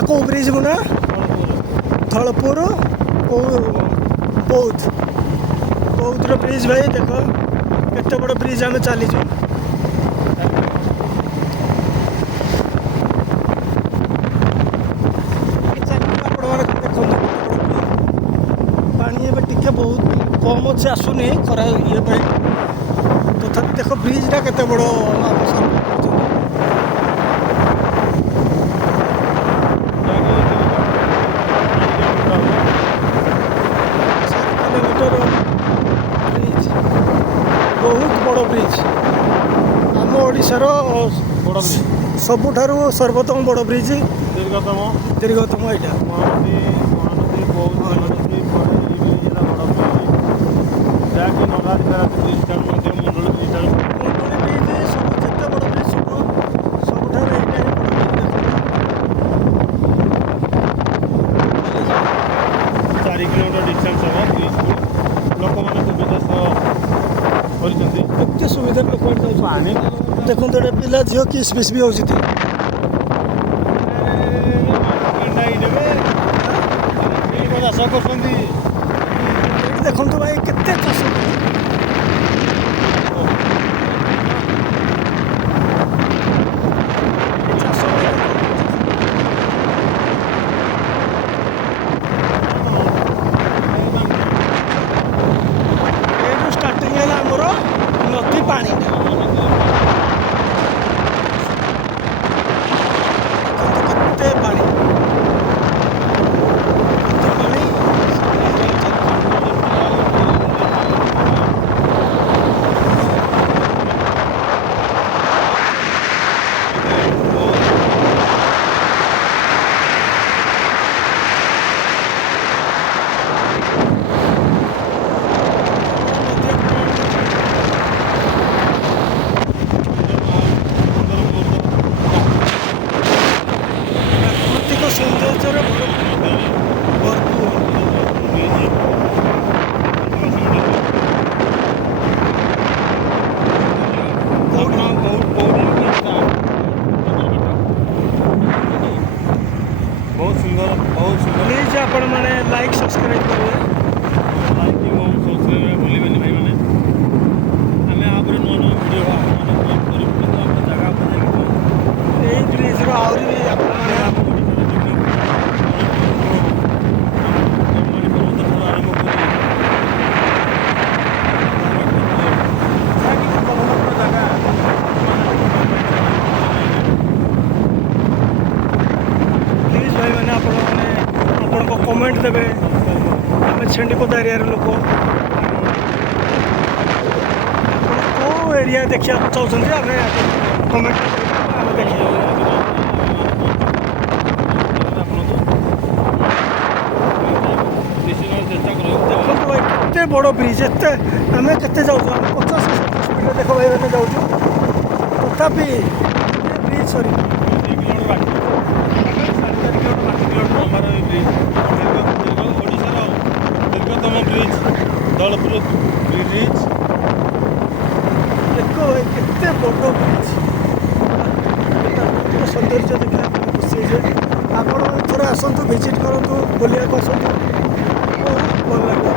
ଏଇଟା କେଉଁ ବ୍ରିଜ୍ ମୁନା ଧଳପୁର ବୌଦ୍ଧର ବ୍ରିଜ୍ ଭାଇ ଦେଖ କେତେ ବଡ଼ ବ୍ରିଜ୍ ଆମେ ଚାଲିଛୁ। ପାଣି ଏବେ ଟିକେ ବହୁତ କମ୍ ଅଛି ଆସୁନି ଖରା ଇଏ ପାଇଁ ତଥାପି ଦେଖ ବ୍ରିଜ୍ଟା କେତେ ବଡ଼ ଆମ ସରକାର କିଲୋମିଟର ବ୍ରିଜ୍ ବହୁତ ବଡ଼ ବ୍ରିଜ୍ ଆମ ଓଡ଼ିଶାର ବଡ଼ ବ୍ରିଜ୍ ସବୁଠାରୁ ସର୍ବୋତ୍ତମ ବଡ଼ ବ୍ରିଜ୍ ଦୀର୍ଘତମ ଏଇଟା ମହାନଦୀ ବୌଦ୍ଧ ମହାନଦୀ ପରେ ଏଇ ବ୍ରିଜ୍ ହେଲା ବଡ଼ ବ୍ରିଜ୍ ଯାହାକି ନଗାରିଧାରା ବ୍ରିଜ୍ ଠାରୁ ମଧ୍ୟ ମୁଣ୍ଡଳ ବ୍ରିଜ୍ ଠାରୁ ବ୍ରିଜ୍ ସବୁ ଯେତେ ବଡ଼ ବ୍ରିଜ୍ ସବୁଠାରୁ ଏଇଟା ହିଁ ବଡ଼ ବ୍ରିଜ୍ 4 କିଲୋମିଟର ଡିଷ୍ଟାନ୍ସ ହେବ ବ୍ରିଜ୍କୁ ଲୋକମାନେ ସୁବିଧା ସହ କରିଛନ୍ତି। ଏତେ ସୁବିଧା ଲୋକମାନେ ପାଣି ଦେଖନ୍ତୁ ଏଇଟା ପିଲା ଝିଅ କିସ୍ ପିସ୍ ବି ହେଉଛି ଚାଷ କରୁଛନ୍ତି ଦେଖନ୍ତୁ ଭାଇ କେତେ ଚାଷ ଏଇଠୁ ଷ୍ଟାର୍ଟିଂ ହେଲା ଆମର ନଦୀ ପାଣି କେତେ ପାଣି ସୌନ୍ଦର୍ଯ୍ୟରେ ଭରପୁର ବହୁତ ସୁନ୍ଦର ପ୍ଲିଜ୍ ଆପଣମାନେ ଲାଇକ୍ ସବସ୍କ୍ରାଇବ୍ କରିବେ ଲାଇକ୍ ଏବଂ ସବସ୍କ୍ରାଇବ୍ ଭୁଲିବେନି ଭାଇମାନେ। ଆମେ ଆପରେ ନୂଆ ନୂଆ ଭିଡ଼ିଓ ଆପଣମାନେ କରିବୁ କିନ୍ତୁ ଆମ ଜାଗା ଉପରେ ଯାଇକି ଏଇ ବ୍ରିଜ୍ର ଆହୁରି ବି ଆପଣମାନେ ଆପଣଙ୍କ କମେଣ୍ଟ ଦେବେ ଆମେ ଛେଣ୍ଡିପଦା ଏରିଆର ଲୋକ ଆପଣ କେଉଁ ଏରିଆ ଦେଖିବାକୁ ଚାହୁଁଛନ୍ତି ଆମେ କମେଣ୍ଟ ଆମେ ଦେଖିବା ଦେଖନ୍ତୁ ଭାଇ କେତେ ବଡ଼ ବ୍ରିଜ୍ ଏତେ ଆମେ କେତେ ଯାଉଛୁ ଆମେ 50-60 ସ୍ପିଡ଼ରେ ଦେଖ ଭାଇ ଆମେ ଯାଉଛୁ ତଥାପି ବ୍ରିଜ୍ ସରି ଓଡ଼ିଶାର ଦୀର୍ଘତମ ବ୍ରିଜ୍ ଧଳପୁର ବ୍ରିଜ୍ ଦେଖ ଭାଇ କେତେ ବଡ଼ ବ୍ରିଜ୍ ସୌନ୍ଦର୍ଯ୍ୟ ଦେଖିଲେ ଆପଣ ଖୁସି ହେଇଯିବେ ଆପଣ ଥରେ ଆସନ୍ତୁ ଭିଜିଟ୍ କରନ୍ତୁ ବୁଲିବାକୁ ଆସନ୍ତୁ ବହୁତ ଭଲ ଲାଗିବ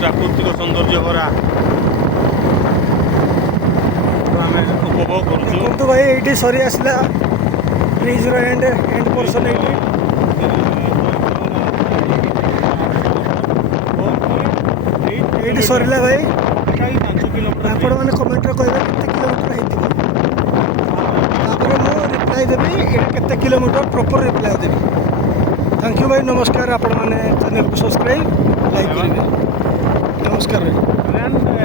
ପ୍ରାକୃତିକ ସୌନ୍ଦର୍ଯ୍ୟ ଭରା ଆମେ ଉପଭୋଗ କରୁଛୁ। କିନ୍ତୁ ଭାଇ ଏଇଠି ସରି ଆସିଲା ବ୍ରିଜ୍ର ଏଣ୍ଡ ପୋର୍ସନ୍ ଏଇଠି। ଏଇଠି ସରିଲା ଭାଇ। 5 କିଲୋମିଟର। ଆପଣମାନେ କମେଣ୍ଟରେ କହିବେ କେତେ କିଲୋମିଟର ହେଇଥିବ, ତାପରେ ମୁଁ ରିପ୍ଲାଏ ଦେବି ଏଇଟା କେତେ କିଲୋମିଟର ପ୍ରପର୍ ରିପ୍ଲାଏ ଦେବି। ଥ୍ୟାଙ୍କ ୟୁ ଭାଇ, ନମସ୍କାର। ଆପଣମାନେ ଚ୍ୟାନେଲକୁ ସବସ୍କ୍ରାଇବ୍ ଲାଇକ୍ କରିବେ। ନମସ୍କାର ଭାଇ।